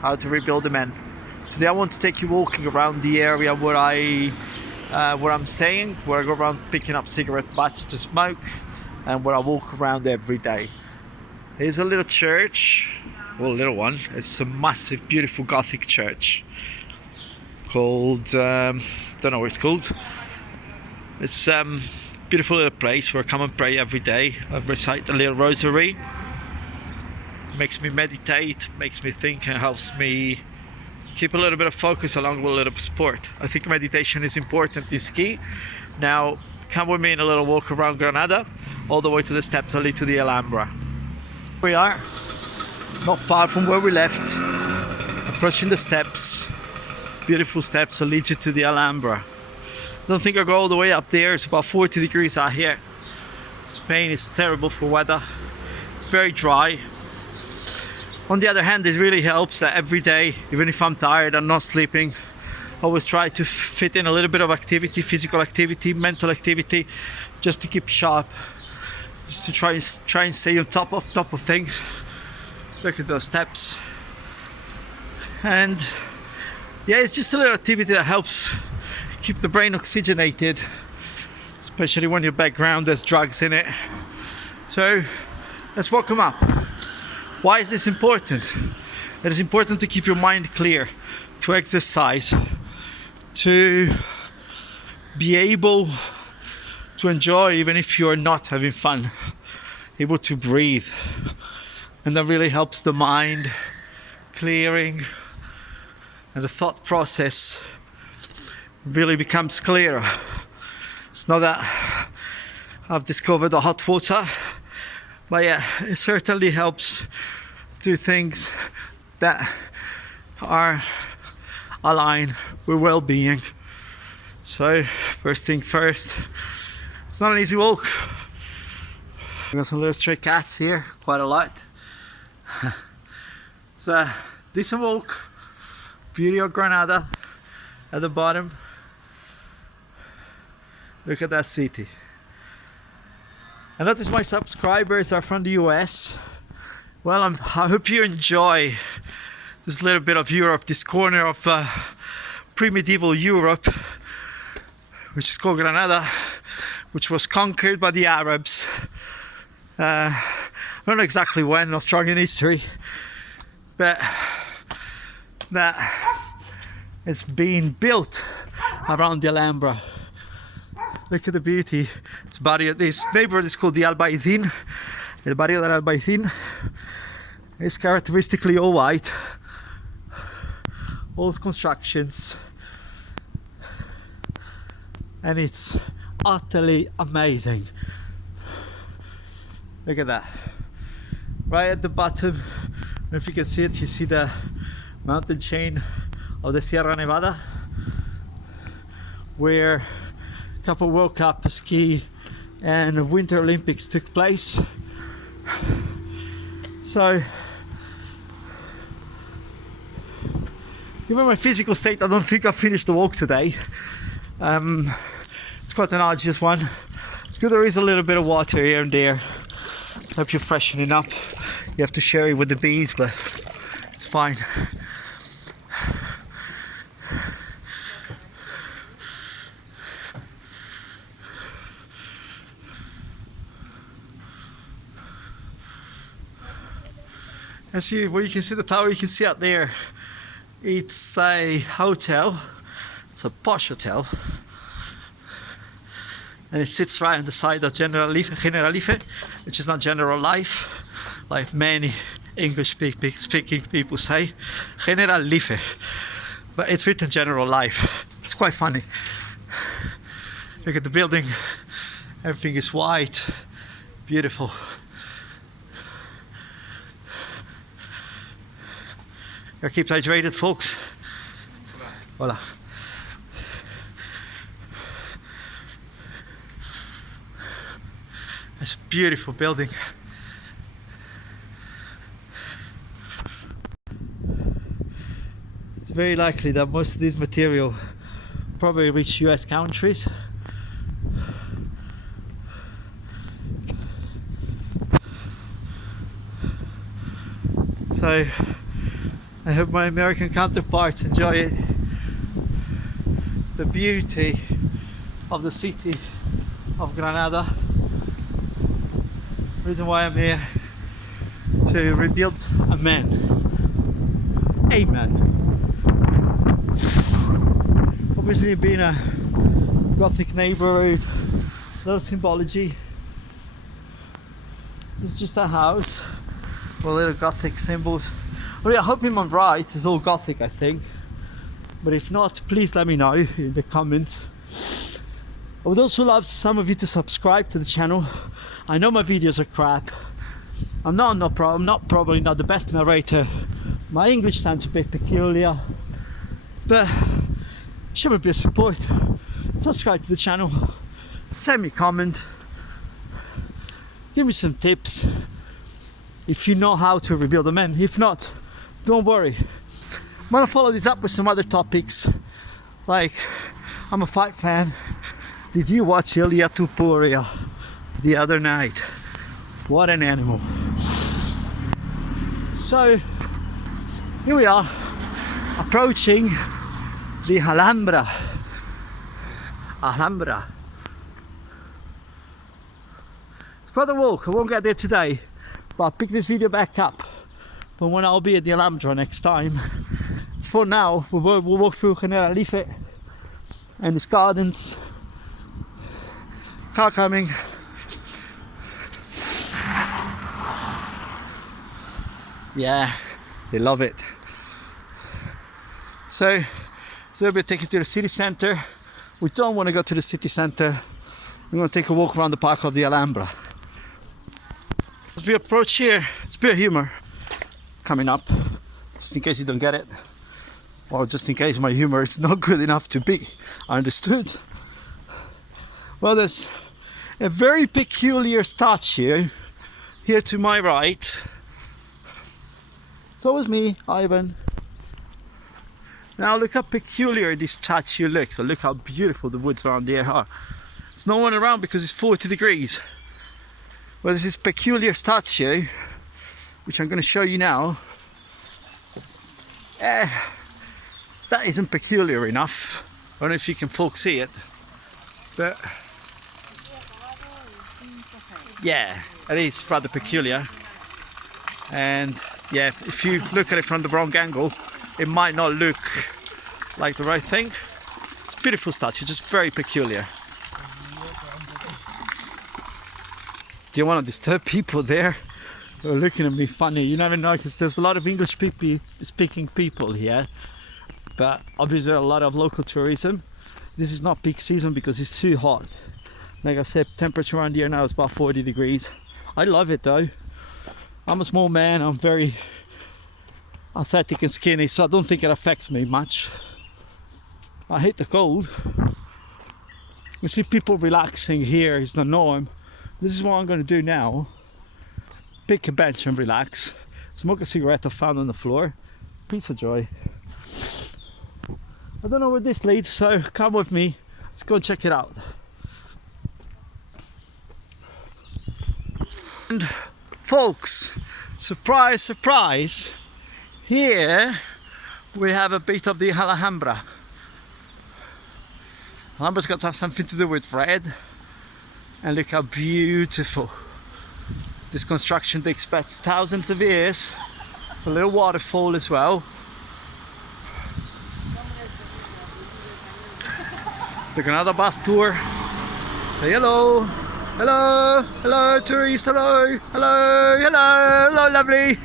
how to rebuild them. And today I want to take you walking around the area where I'm staying, where I go around picking up cigarette butts to smoke, and where I walk around every day. Here's a little church, well, a little one. It's a massive, beautiful Gothic church called, don't know what it's called. It's beautiful little place where I come and pray every day. I recite a little rosary. Makes me meditate, makes me think, and helps me keep a little bit of focus along with a little bit of sport. I think meditation is important, is key. Now, come with me in a little walk around Granada, all the way to the steps that lead to the Alhambra. We are not far from where we left, approaching the steps, beautiful steps that lead you to the Alhambra. Don't think I'll go all the way up there. It's about 40 degrees out here. Spain is terrible for weather. It's very dry. On the other hand, it really helps that every day, even if I'm tired and not sleeping, I always try to fit in a little bit of activity, physical activity, mental activity, just to keep sharp, just to try and stay on top of things. Look at those steps. And yeah, it's just a little activity that helps keep the brain oxygenated, especially when your background has drugs in it. So let's walk them up. Why is this important? It is important to keep your mind clear, to exercise, to be able to enjoy even if you're not having fun, able to breathe. And that really helps the mind clearing, and the thought process really becomes clearer. It's not that I've discovered the hot water, but yeah, it certainly helps do things that are aligned with well-being. So first thing first, it's not an easy walk. We got some little stray cats here, quite a lot. It's a decent walk. Beauty of Granada at the bottom. Look at that city. I notice my subscribers are from the US. Well, I hope you enjoy this little bit of Europe, this corner of pre-medieval Europe, which is called Granada, which was conquered by the Arabs. I don't know exactly when, not strong in history, but that it's been built around the Alhambra. Look at the beauty. This neighborhood is called the Albaicin. El barrio del Albaicin is characteristically all white, old constructions, and it's utterly amazing. Look at that. Right at the bottom, I don't know if you can see it, you see the mountain chain of the Sierra Nevada, where a couple World Cup ski and Winter Olympics took place. So, given my physical state, I don't think I've finished the walk today. It's quite an arduous one. It's good there is a little bit of water here and there. Hope you're freshening up. You have to share it with the bees, but it's fine. Well, you can see the tower, you can see out there. It's a hotel. It's a posh hotel. And it sits right on the side of Generalife, which is not general life, like many English speaking people say. Generalife. But it's written general life. It's quite funny. Look at the building. Everything is white. Beautiful. Gotta keep hydrated, folks. Voila. It's a beautiful building. It's very likely that most of this material probably reach US countries. So I hope my American counterparts enjoy it. The beauty of the city of Granada. Reason why I'm here, to rebuild a man. Amen. Obviously being a Gothic neighborhood, a lot of symbology. It's just a house with little Gothic symbols. Well, I hope I'm right, it's all Gothic I think. But if not, please let me know in the comments. I would also love some of you to subscribe to the channel. I know my videos are crap. I'm probably not the best narrator. My English sounds a bit peculiar. But show me a bit of support. Subscribe to the channel. Send me a comment. Give me some tips. If you know how to rebuild a man. If not, don't worry. I'm gonna follow this up with some other topics. Like, I'm a fight fan. Did you watch Ilia Tupuria the other night? What an animal. So, here we are, approaching the Alhambra. It's quite a walk, I won't get there today, but I'll pick this video back up for when I'll be at the Alhambra next time. For now, we'll walk through Generalife and its gardens. Car coming. Yeah, they love it. So we'll take you to the city center. We don't want to go to the city center. We're going to take a walk around the park of the Alhambra. As we approach here, it's a bit of humor coming up, just in case you don't get it. Well, just in case my humor is not good enough to be understood. Well, there's a very peculiar statue here to my right. It's always me, Ivan. Now look how peculiar this statue looks, and look how beautiful the woods around here are. There's no one around because it's 40 degrees. Well, there's this peculiar statue, which I'm going to show you now. That isn't peculiar enough. I don't know if you can folks see it, but yeah, it is rather peculiar. And yeah, if you look at it from the wrong angle, it might not look like the right thing. It's a beautiful statue, just very peculiar. Do you want to disturb people there? They're looking at me funny. You never notice there's a lot of English speaking people here, but obviously a lot of local tourism. This is not peak season because it's too hot. Like I said, temperature around here now is about 40 degrees. I love it though. I'm a small man, I'm very athletic and skinny, so I don't think it affects me much. I hate the cold. You see people relaxing here is the norm. This is what I'm going to do now. Pick a bench and relax. Smoke a cigarette I found on the floor. Piece of joy. I don't know where this leads, so come with me. Let's go and check it out. And folks, surprise, surprise, here we have a bit of the Alhambra. Alhambra's got to have something to do with red, and look how beautiful. This construction takes about thousands of years. It's a little waterfall as well. The Granada bus tour. Say hello. Hello, hello, tourist, hello, hello, hello, hello, lovely.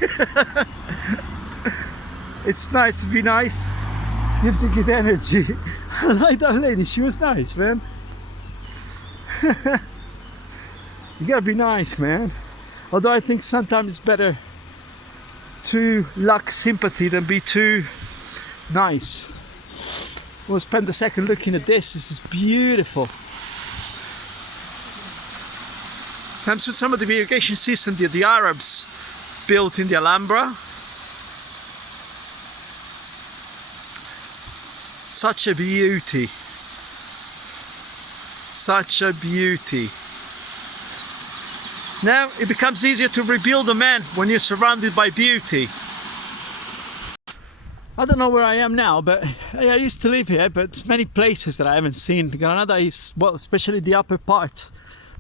It's nice to be nice. Gives you good energy. I like that lady, she was nice, man. You gotta be nice, man. Although I think sometimes it's better to lack sympathy than be too nice. We'll spend a second looking at this. This is beautiful. Some of the irrigation system that the Arabs built in the Alhambra. Such a beauty. Such a beauty. Now it becomes easier to rebuild a man when you're surrounded by beauty. I don't know where I am now, but I used to live here, but many places that I haven't seen. Granada is, well, especially the upper part.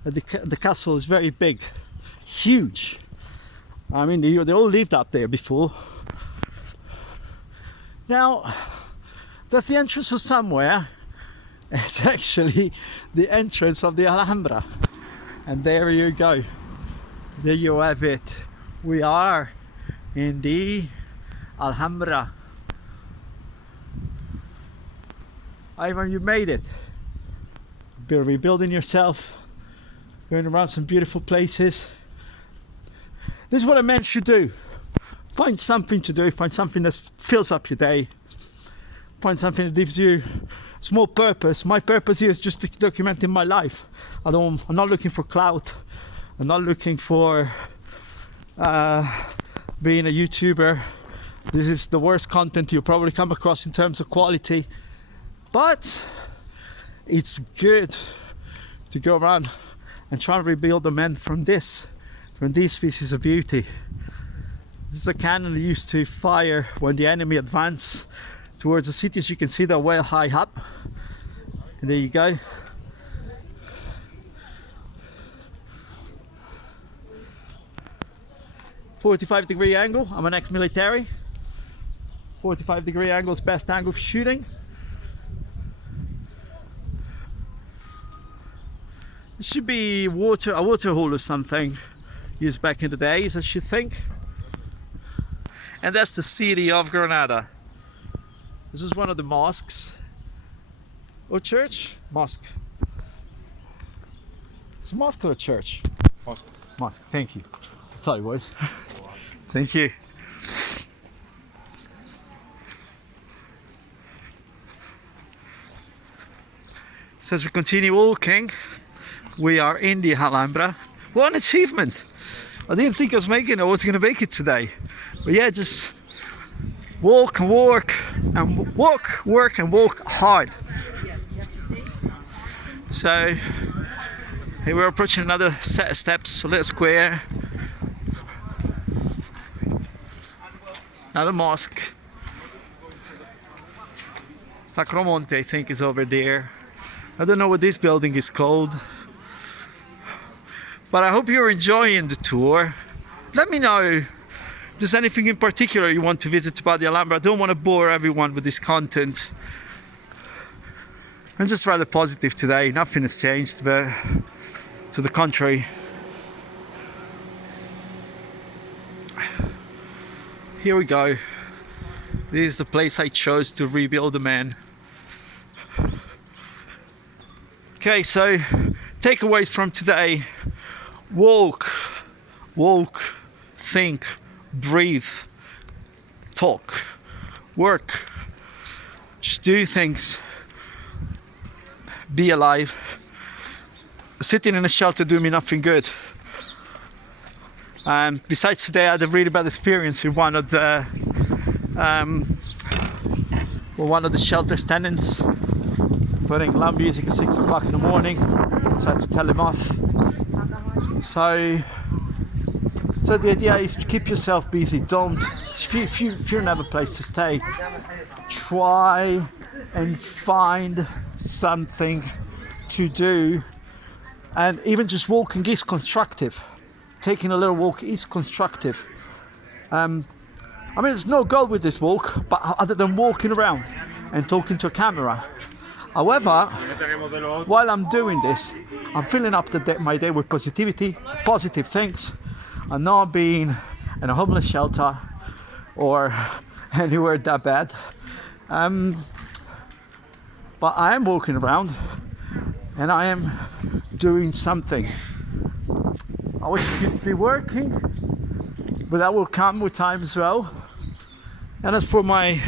The castle is very big, huge. I mean, they all lived up there before. Now, that's the entrance of somewhere. It's actually the entrance of the Alhambra. And there you go. There you have it. We are in the Alhambra. Ivan, you made it. You're rebuilding yourself, going around some beautiful places. This is what a man should do. Find something to do, find something that fills up your day, find something that gives you a small purpose. My purpose here is just documenting my life. I'm not looking for clout. I'm not looking for being a YouTuber. This is the worst content you'll probably come across in terms of quality. But it's good to go around and try and rebuild the men from these pieces of beauty. This is a cannon used to fire when the enemy advance towards the city. As you can see, they're well high up. And there you go. "45-degree angle." I'm an ex-military. 45-degree angle is best angle for shooting. It should be a water hole or something used back in the days, I should think. And that's the city of Granada. This is one of the mosques. Or church? Mosque. It's a mosque or a church? Mosque. Mosque, thank you. I thought it was. Thank you. So as we continue walking, we are in the Alhambra. What an achievement! I didn't think I was going to make it today. But yeah, just walk and work and work and walk hard. So here we're approaching another set of steps, a little square. Another mosque. Sacromonte, I think, is over there. I don't know what this building is called. But I hope you're enjoying the tour. Let me know if there's anything in particular you want to visit about the Alhambra. I don't want to bore everyone with this content. I'm just rather positive today. Nothing has changed, but to the contrary. Here we go. This is the place I chose to rebuild the man. Okay, so takeaways from today. Walk, think, breathe, talk, work, just do things, be alive. Sitting in a shelter do me nothing good. Besides today, I had a really bad experience with one of the shelter's tenants putting loud music at 6 o'clock in the morning, so I had to tell him off. So the idea is to keep yourself busy. Don't, if you don't have a place to stay, try and find something to do. And even just walking is constructive. Taking a little walk is constructive. I mean, there's no goal with this walk, but other than walking around and talking to a camera. However, while I'm doing this, I'm filling up my day with positivity, positive things. I'm not being in a homeless shelter or anywhere that bad. But I am walking around and I am doing something. I wish I could be working, but that will come with time as well. And as for my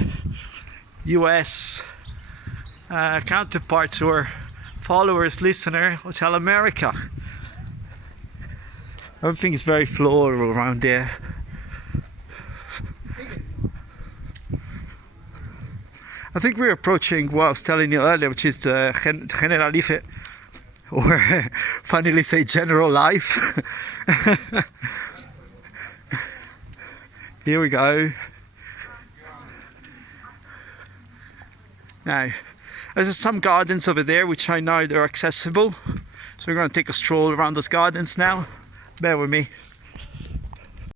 US counterparts or followers, listener, I'll tell America. Everything is very floral around there. I think we're approaching what I was telling you earlier, which is the Generalife, or finally say general life. Here we go. Now, there's some gardens over there which I know they're accessible. So we're going to take a stroll around those gardens now. Bear with me.